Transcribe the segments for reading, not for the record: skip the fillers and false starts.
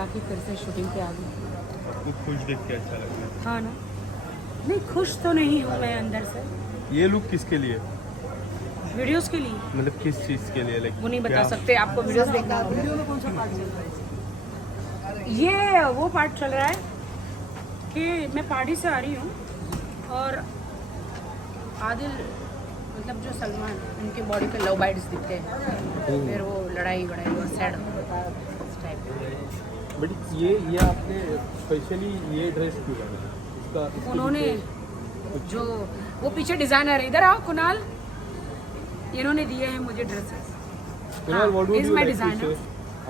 राखी फिर से शूटिंग पे आ गई। आपको खुश देख के अच्छा लग रहा हाँ ना, नहीं खुश तो नहीं हूँ मैं अंदर से। है। ये लुक किसके लिए, वीडियोस के लिए मतलब किस चीज़ के लिए, लाइक वो नहीं बता सकते, आपको वीडियोस देखना होगा। वीडियो में कौन सा पार्ट चल रहा है? ये वो पार्ट चल रहा है कि मैं पार्टी से आ रही हूँ और आदिल मतलब जो सलमान, उनके बॉडी पे लव बाइट्स दिखते हैं, फिर वो लड़ाई वड़ाई और सैड होता है इस टाइप। बट ये आपने स्पेशली ये ड्रेस क्यों पहना, इसका उन्होंने जो वो पीछे डिजाइनर, इधर आओ कुणाल, इन्होंने दिए हैं मुझे dresses. Kunal, what would is you my like to designer. say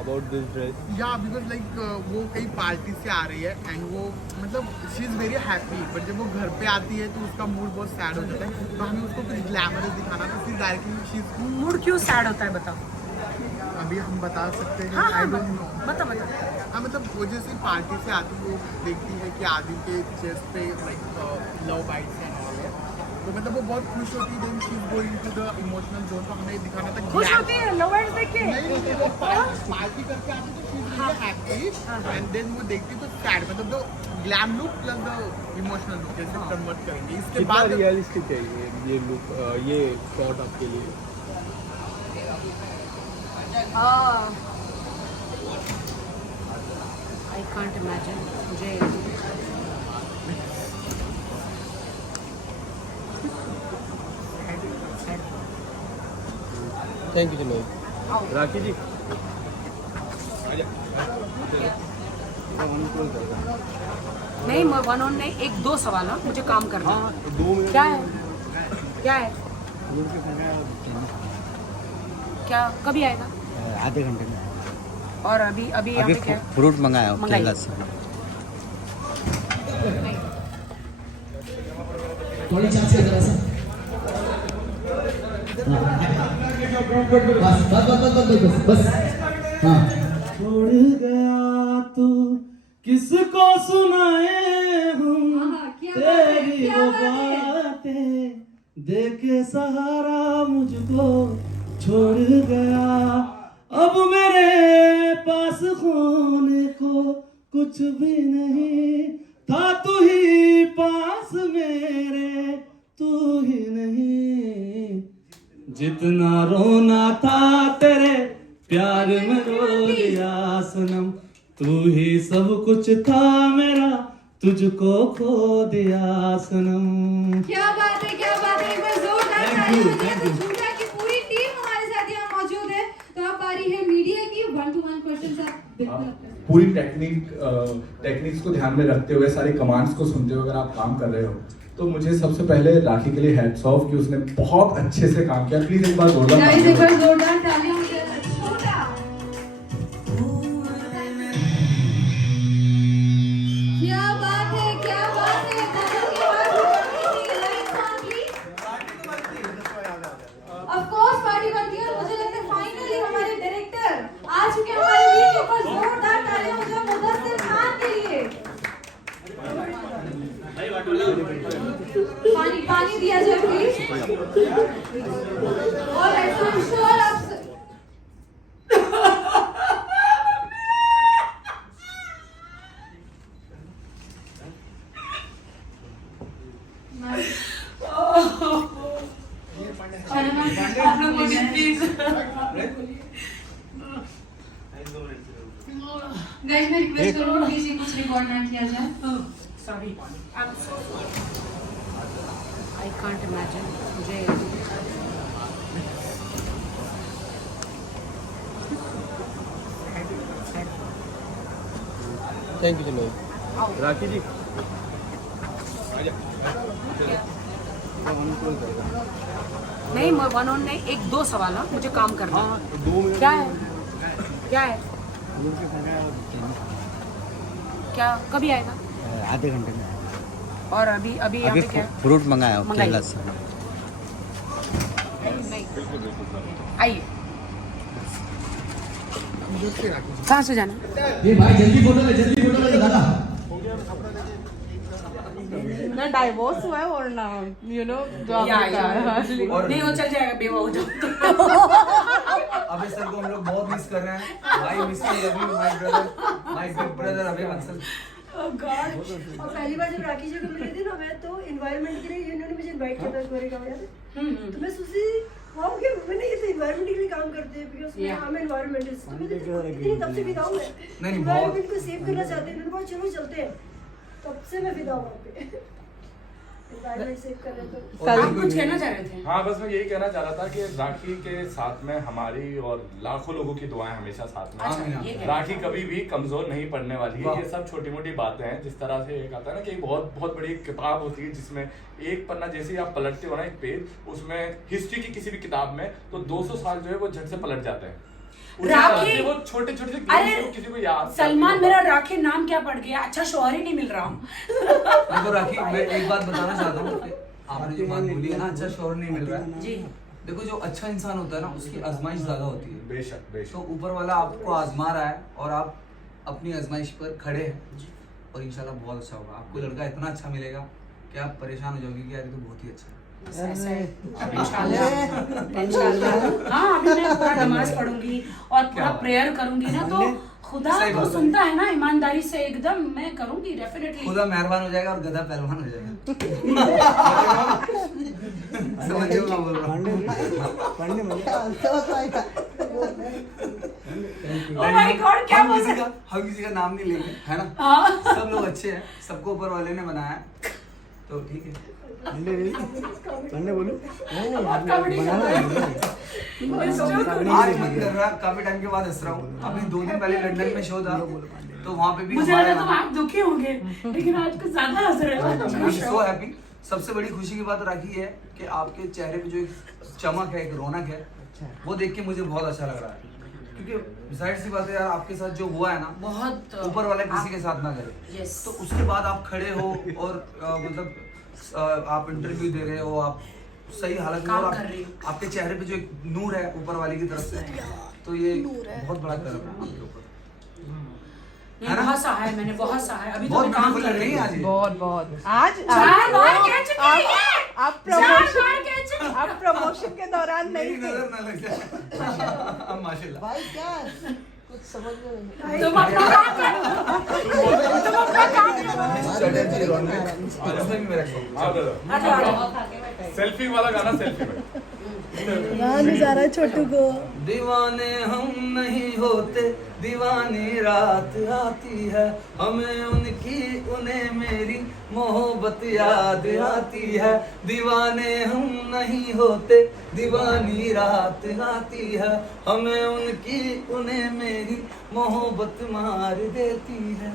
about this dress? या बिकॉज लाइक वो कई पार्टी से आ रही है एंड वो मतलब she is very happy, but जब वो घर पे आती है तो उसका मूड बहुत सैड हो जाता है, तो हमें उसको कुछ ग्लैमरस दिखाना, तो फिर डायरेक्टली शी मूड क्यों सैड होता है बताओ? अभी हम बता सकते हैं। हाँ आई हाँ डोंट नो। बता। हाँ मतलब वो जैसे पार्टी से आती है वो देखती है कि आदिल के चेस्ट पे लाइक लव बाइट्स हैं और तो मतलब वो बहुत खुश होती है, then she is going to the emotional zone, तो हमें दिखाना था खुश होती है लव बाइट्स देख के? नहीं वो पार्टी करके आती तो she is very happy and then वो देखती तो सैड, मतलब जो glam look plus the emotional look कैसे कन्वर्ट करेंगे इसके कितना बाद रियलिस्टिक है ये लुक, ये शॉट आपके लिए? I can't imagine. मुझे थैंक यू जी। राखी जी नहीं, मैं वन ऑन नहीं, एक दो सवाल है, मुझे काम करना है। 2 मिनट क्या है क्या है क्या कभी आएगा? आधे घंटे में। और अभी अभी यहाँ अभी पे क्या है? फ्रूट मंगाया मंगाइए। केला से। थोड़ी चांस है जरा सा। बस हाँ। छोड़ गया तू किसको सुनाए हम तेरी वो बातें, देके सहारा मुझको छोड़ गया। अब मेरे पास खोने को कुछ भी नहीं था, तू ही पास मेरे, तू ही नहीं। जितना रोना था तेरे प्यार में रो लिया सनम, तू ही सब कुछ था मेरा, तुझको खो दिया सनम। क्या बात है, क्या बात है। एक बार जोरदार ताली बजाइए। तो झूठा की पूरी टीम हमारे साथ यहाँ मौजूद है। तो अब बारी है मीडिया की। 1-to-1 क्वेश्चंस आप बिल्कुल पूरी टेक्निक्स को ध्यान में रखते हुए, सारे कमांड्स को सुनते हुए अगर आप काम कर रहे हो, तो मुझे सबसे पहले राखी के लिए हैट्स ऑफ कि उसने बहुत अच्छे से काम किया। प्लीज एक बार जोरदार गाइस, एक बार जोरदार तालियां हो जाए। छोटा क्या बात है, क्या बात है। दादा की आवाज light song please. Of course party बनती है और मुझे लगता है फाइनली हमारे डायरेक्टर आ चुके हैं हमारे बीच। एक बार जोरदार तालियां हो जाए मुदस्सिर खान के लिए। पानी दिया जाए प्लीज। और I'm sure आप गाइस, मैं रिक्वेस्ट करूंगा प्लीज कुछ रिकॉर्ड ना किया जाए। Sorry, I can't imagine. मुझे थैंक यू जी। राखी जी नहीं, मैं वन ऑन नहीं, एक दो सवाल है, मुझे काम करना है। 2 मिनट क्या है क्या है क्या कभी आएगा? आधे घंटे में। और अभी अभी यहाँ अभी पे क्या है? फ्रूट मंगाया मंगाइए। केला से। नहीं आइए। कहाँ से जाना? ये भाई जल्दी फोटो ले दादा। ना डाइवोर्स हुआ है और ना यू नो जो आपने कहा है। नहीं वो चल जाएगा, बेवा हो जाओ। अबे सर को हम लोग बहुत मिस कर रहे हैं भाई, miss you love you my brother, my big brother अबे बंसल। Oh God. और पहली बार जब राखी जी को मिली थी ना मैं, तो इन्वायरमेंट के लिए इन्होंने मुझे इनवाइट किया था मेरे गाँव यार। तो मैं सोची वाओ कि मैंने ये तो इन्वायरमेंट के लिए काम करते हैं, बिकॉज़ मैं आई एम एनवायरमेंटलिस्ट। तो मैं इतनी तब से फिदा हूं मैं, नहीं, इन्वायरमेंट को सेव करना चाहते हैं। इन्होंने बोला चलो चलते हैं, तब से मैं फिदा हूं वहाँ पे इन्वायरमेंट सेव कर रहे तो। आप कुछ कहना चाह रहे थे? हाँ, बस मैं यही कहना चाह रहा था कि राखी के साथ में हमारी और लाखों लोगों की दुआएं हमेशा साथ में। अच्छा, ये राखी कभी भी कमजोर नहीं पड़ने वाली है। ये सब छोटी मोटी बातें हैं। जिस तरह से एक आता है ना कि बहुत बहुत बड़ी किताब होती है जिसमें एक पन्ना जैसे ही आप पलटते हो ना एक पेज, उसमें हिस्ट्री की किसी भी किताब में तो 200 साल जो है वो झट से पलट जाते हैं। राखी वो छोटे छोटे अरे किसी को याद सलमान मेरा राखी नाम क्या पड़ गया? अच्छा शौहर ही नहीं मिल रहा हूँ। देखो राखी, मैं एक बात बताना चाहता हूँ कि आपने जो बात बोली है ना, अच्छा शोर नहीं मिल रहा है जी। देखो जो अच्छा इंसान होता है ना उसकी आजमाइश ज्यादा होती है। बेशक बेशक। तो ऊपर वाला आपको आजमा रहा है और आप अपनी आजमाइश पर खड़े हैं और इंशाल्लाह बहुत अच्छा होगा। आपको लड़का इतना अच्छा मिलेगा कि आप परेशान हो जाओगे कि यार ये तो बहुत ही अच्छा है। इंशाल्लाह। हाँ अभी मैं पूरा नमाज पढ़ूंगी और पूरा प्रेयर करूंगी ना, तो खुदा तो सुनता है ना ईमानदारी से एकदम, मैं करूंगी डेफिनेटली। खुदा मेहरबान हो जाएगा और गधा पहलवान हो जाएगा। समझो मैं बोल रहा हूँ। ओह माय गॉड, क्या बोल रहे? हम किसी का नाम नहीं लेंगे, है ना? हाँ। सब लोग अच्छे हैं, सबको ऊपर वाले ने बनाया है, तो ठीक है। बोलो आज मन कर रहा, काफी टाइम के बाद हंस रहा हूँ। अभी 2 दिन पहले लंदन में शो था, तो वहाँ पे भी मुझे लगा तुम आप दुखी होंगे, लेकिन आज कुछ ज्यादा हंस रहे हो। So happy. सबसे बड़ी खुशी की बात राखी है कि आपके चेहरे पे जो एक चमक है, एक रौनक है, वो देख के मुझे बहुत अच्छा लग रहा है। क्योंकि जाहिर सी बात है यार, आपके साथ जो हुआ है ना, बहुत ऊपर वाला किसी के साथ ना करे। तो उसके बाद आप खड़े हो और मतलब आप इंटरव्यू दे रहे हो, आप सही हालत में, और आपके चेहरे पे जो एक नूर है ऊपर वाले की तरफ से, तो ये बहुत बड़ा कर्म है आपके ऊपर। बहुत सहा है मैंने, बहुत सहा है। अभी तो बहुत मैं काम beautiful कर लग रही रही हूँ। है आज ये। बहुत आज चार बार कह चुकी है। आप प्रमोशन के दौरान नहीं मेरी थे। नजर ना लग जाए। माशाल्लाह। भाई क्या कुछ समझ में नहीं। तुम अपना काम करो, तुम अपना काम करो। उसमें भी मेरा शौक है। हाँ brother। सेल्फी वाला गाना, सेल्फी में जा रहा है छोटू को। दीवाने हम नहीं होते, दीवानी रात आती है, हमें उनकी उन्हें मेरी मोहब्बत याद आती है। दीवाने हम नहीं होते, दीवानी रात आती है, हमें उनकी उन्हें मेरी मोहब्बत मार देती है।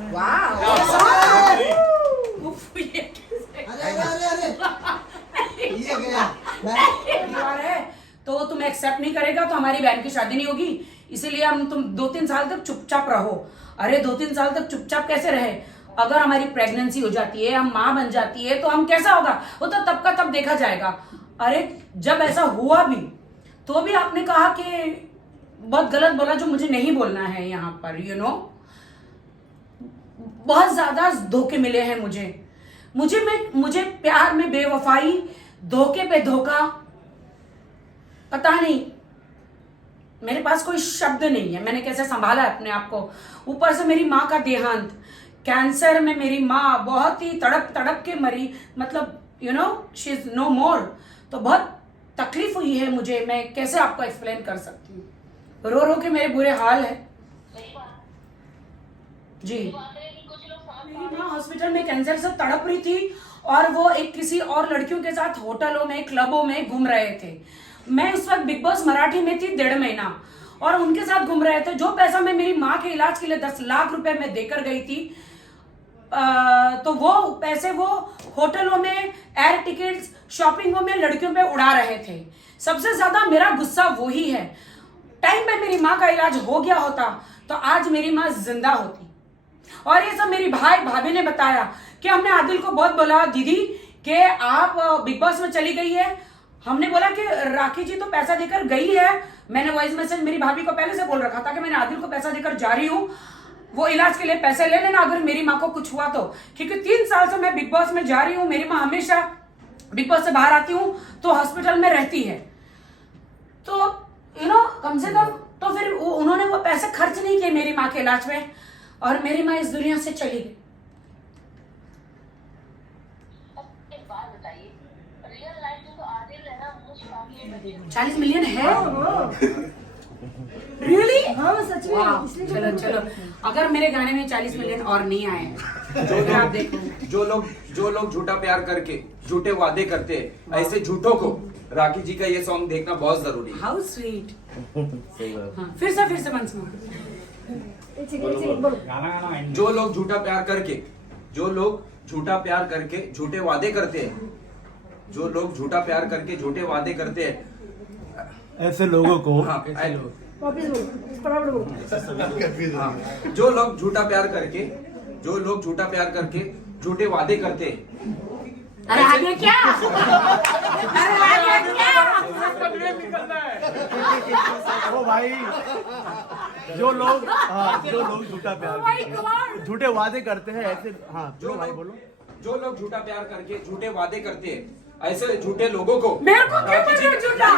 तो तुम एक्सेप्ट नहीं करेगा तो हमारी बहन की शादी नहीं होगी, इसीलिए हम तुम 2-3 साल तक चुपचाप रहो। अरे 2-3 साल तक चुपचाप कैसे रहे? अगर हमारी प्रेगनेंसी हो जाती है, हम माँ बन जाती है, तो हम कैसा होगा वो तो तब का तब देखा जाएगा। अरे जब ऐसा हुआ भी तो भी आपने कहा कि बहुत गलत बोला, जो मुझे नहीं बोलना है यहाँ पर, यू नो। बहुत ज्यादा धोखे मिले हैं मुझे प्यार में बेवफाई, धोखे पे धोखा, पता नहीं, मेरे पास कोई शब्द नहीं है। मैंने कैसे संभाला अपने आप को। ऊपर से मेरी माँ का देहांत, कैंसर में मेरी माँ बहुत ही तड़प तड़प के मरी, मतलब you know she is no more. तो बहुत तकलीफ हुई है मुझे, मैं कैसे आपको एक्सप्लेन कर सकती हूँ। रो रो के मेरे बुरे हाल है जी। मेरी माँ हॉस्पिटल में कैंसर से तड़प रही थी और वो एक किसी और लड़कियों के साथ होटलों में, क्लबों में घूम रहे थे। मैं उस वक्त बिग बॉस मराठी में थी 1.5 महीना और उनके साथ घूम रहे थे। जो पैसा मैं मेरी माँ के इलाज के लिए 10 लाख रुपए में देकर गई थी, तो वो पैसे वो होटलों में, एयर टिकट्स, शॉपिंगों में लड़कियों पे उड़ा रहे थे। सबसे ज्यादा मेरा गुस्सा वही है। टाइम पे मेरी माँ का इलाज हो गया होता तो आज मेरी माँ जिंदा होती। और ये सब मेरी भाई भाभी ने बताया कि हमने आदिल को बहुत बोला, दीदी कि आप बिग बॉस में चली गई है। हमने बोला कि राखी जी तो पैसा देकर गई है। मैंने वॉइस मैसेज मेरी भाभी को पहले से बोल रखा था कि मैंने आदिल को पैसा देकर जा रही हूँ। वो इलाज के लिए पैसे ले लेना अगर मेरी माँ को कुछ हुआ तो, क्योंकि 3 साल से मैं बिग बॉस में जा रही हूँ, मेरी माँ हमेशा बिग बॉस से बाहर आती हूँ तो हॉस्पिटल में रहती है, तो कम से कम तो फिर उन्होंने वो पैसे खर्च नहीं किए मेरी माँ के इलाज में, और मेरी माँ इस दुनिया से चली गई। एक बात बताइए, रियल लाइफ में तो आदिल है ना, मुझ बाकी 40 मिलियन है रियली? हाँ सच में, इसलिए चलो चलो, अगर मेरे गाने में 40 मिलियन और नहीं आए हैं तो आप देखो। जो लोग झूठा प्यार करके झूठे वादे करते हैं, ऐसे झूठों को राखी जी का ये सॉन्ग देखना बहुत जरूरी है। How sweet. फिर से मन सुनो। जो लोग झूठा प्यार करके झूठे वादे करते हैं, जो लोग झूठा प्यार करके झूठे वादे करते हैं, ऐसे लोगों को वापस बोलो, बराबर बोलो। हाँ, जो लोग झूठा प्यार करके झूठे वादे करते हैं। अरे आगे क्या? अरे आगे क्या? ओ भाई, जो लोग झूठा प्यार करते, झूठे वादे करते हैं ऐसे, हाँ जो भाई बोलो, जो लोग झूठा प्यार करके झूठे वादे करते हैं, ऐसे झूठे लोगों को मेरे को क्यों बोल रहे हो झूठा?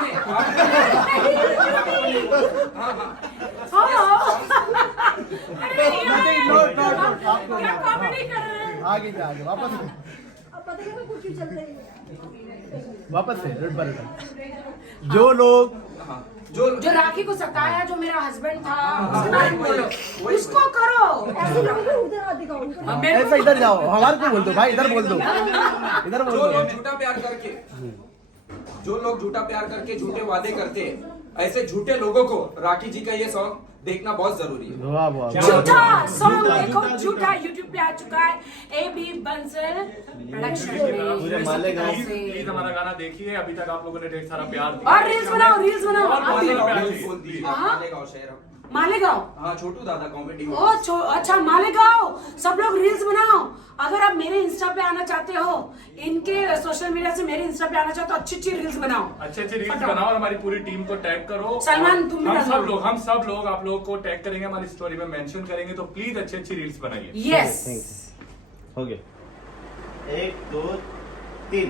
क्या कॉमेडी कर रहे हैं? आगे वापस अब पता है कुछ क्यों चलते हैं। वापस से जो लोग जो राखी को सताया, जो मेरा हस्बैंड था, उसके बारे में बोलो, उसको करो। ऐसे लोगों को उधर हाथ दिखाओ, उनको ऐसा इधर जाओ, हमारे को बोल दो भाई, इधर बोल दो, इधर बोल जो दो। लोग झूठा प्यार करके झूठे वादे करते हैं, ऐसे झूठे लोगों को राखी जी का ये सॉन्ग देखना बहुत जरूरी है। वाह वाह, झूठा सॉन्ग देखो, झूठा यूट्यूब पे आ चुका है, AB बंसल प्रोडक्शन में। प्लीज हमारा गाना देखिए, अभी तक आप लोगों ने ढेर सारा प्यार दिया और रील्स बनाओ, रील्स बनाओ। मालेगांव, हाँ, छोटू दादा कॉमेडी। अच्छा मालेगांव, सब लोग रील्स बनाओ। अगर आप मेरे इंस्टा पे आना चाहते हो, इनके सोशल मीडिया से मेरे इंस्टा पे आना चाहते हो, अच्छी रील्स बनाओ, अच्छे रील्स बनाओ और हमारी पूरी टीम को टैग करो। सलमान तुम भी हम सब लोग आप लोगों को टैग करेंगे, हमारी स्टोरी में मेंशन करेंगे, तो प्लीज अच्छी रील्स बनाइए। यस, हो गया, 1 2 3।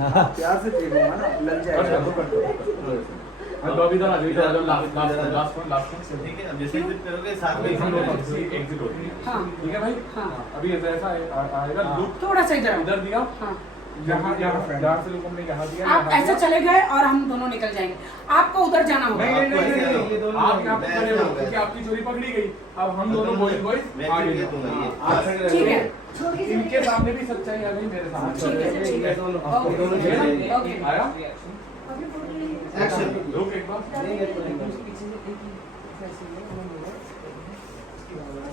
प्यार से देखो ना, लग जाएगा। तो अभी इधर आ जाओ, लास्ट वन। ठीक है, अब जैसे एग्जिट करोगे साथ में हम लोग एग्जिट होते हैं। हाँ ठीक है भाई। हाँ, अभी ऐसा आएगा लुक, थोड़ा सा इधर इधर दिया, हाँ, यहाँ से लोग हमने यहाँ दिया, आप ऐसे चले गए और हम दोनों निकल जाएंगे, आपको उधर जाना होगा। नहीं, आप यहाँ पे खड़े हो क्योंकि आपकी चोरी पकड़ी गई। अब हम दोनों बॉयज आगे ठीक है, इनके सामने भी सच्चाई आ गई, मेरे सामने ठीक है, ओके, आया। एक्शन, रुक एक बार,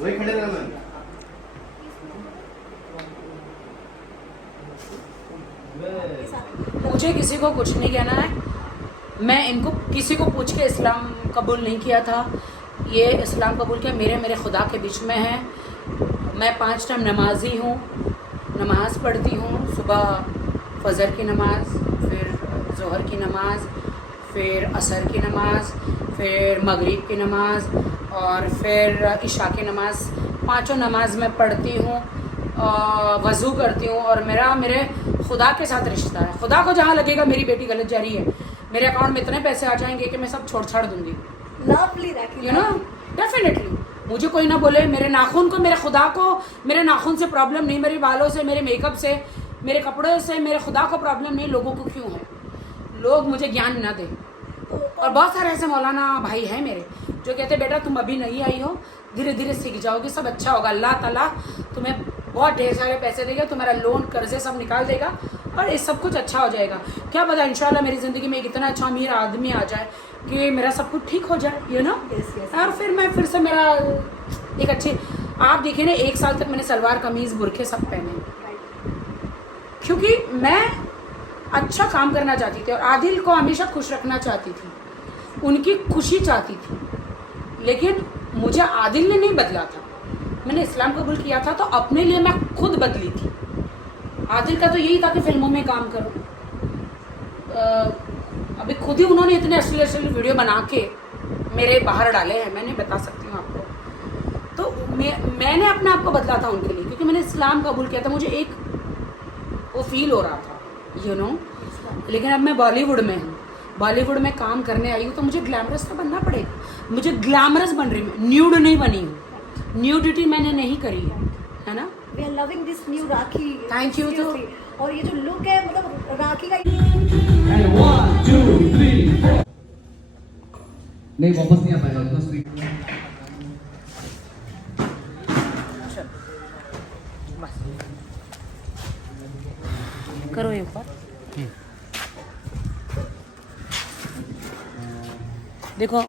वही खड़े रहना। मुझे किसी को कुछ नहीं कहना है, मैं इनको किसी को पूछ के इस्लाम कबूल नहीं किया था, ये इस्लाम कबूल किया मेरे खुदा के बीच में है। मैं 5 टाइम नमाजी हूँ, नमाज़ पढ़ती हूँ, सुबह फजर की नमाज़, फिर ज़ोहर की नमाज़, फिर असर की नमाज़, फिर मगरिब की नमाज़ और फिर इशा की नमाज़। 5 नमाज मैं पढ़ती हूँ, वज़ू करती हूँ और मेरे खुदा के साथ रिश्ता है। खुदा को जहाँ लगेगा मेरी बेटी गलत जा रही है, मेरे अकाउंट में इतने पैसे आ जाएंगे कि मैं सब छोड़ छाड़ दूंगी, यू नो, डेफिनेटली। मुझे कोई ना बोले, मेरे नाखून को, मेरे खुदा को मेरे नाखून से प्रॉब्लम नहीं, मेरे बालों से, मेरे मेकअप से, मेरे कपड़ों से मेरे खुदा को प्रॉब्लम नहीं। लोगों को क्यों है? लोग मुझे ज्ञान ना दें। और बहुत सारे ऐसे मौलाना भाई हैं मेरे जो कहते बेटा तुम अभी नहीं आई हो, धीरे धीरे सीख जाओगी, सब अच्छा होगा, अल्लाह ताला तुम्हें बहुत ढेर सारे पैसे देगा, तुम्हारा लोन कर्जे सब निकाल देगा और ये सब कुछ अच्छा हो जाएगा। क्या पता इंशाल्लाह मेरी ज़िंदगी में एक इतना अच्छा अमीर आदमी आ जाए कि मेरा सब कुछ ठीक हो जाए, यू नो। और फिर मैं फिर से मेरा एक अच्छी, आप देखिए ना 1 साल तक मैंने सलवार कमीज़ बुरखे सब पहने, क्योंकि मैं अच्छा काम करना चाहती थी और आदिल को हमेशा खुश रखना चाहती थी, उनकी खुशी चाहती थी। लेकिन मुझे आदिल ने नहीं बदला था, मैंने इस्लाम कबूल किया था तो अपने लिए मैं खुद बदली थी। आदिल का तो यही था कि फिल्मों में काम करो। अभी खुद ही उन्होंने इतने अश्लील वीडियो बना के मेरे बाहर डाले हैं, मैं नहीं बता सकती हूँ आपको। तो मैंने अपने आप को बदला था उनके लिए, क्योंकि मैंने इस्लाम कबूल किया था, मुझे एक वो फील हो रहा था, यू नो। लेकिन अब मैं बॉलीवुड में हूँ, बॉलीवुड में काम करने आई हूँ, तो मुझे ग्लैमरस तो बनना पड़ेगा। मुझे ग्लैमरस बन रही हूँ, न्यूड नहीं बनी हूँ, न्यूडिटी मैंने नहीं करी है ना। We are loving this new Rakhi. Thank you. तो और ये जो लुक है, मतलब राखी का नहीं वापस नहीं आ पाएगा उतना स्वीट। करो एक बार, देखो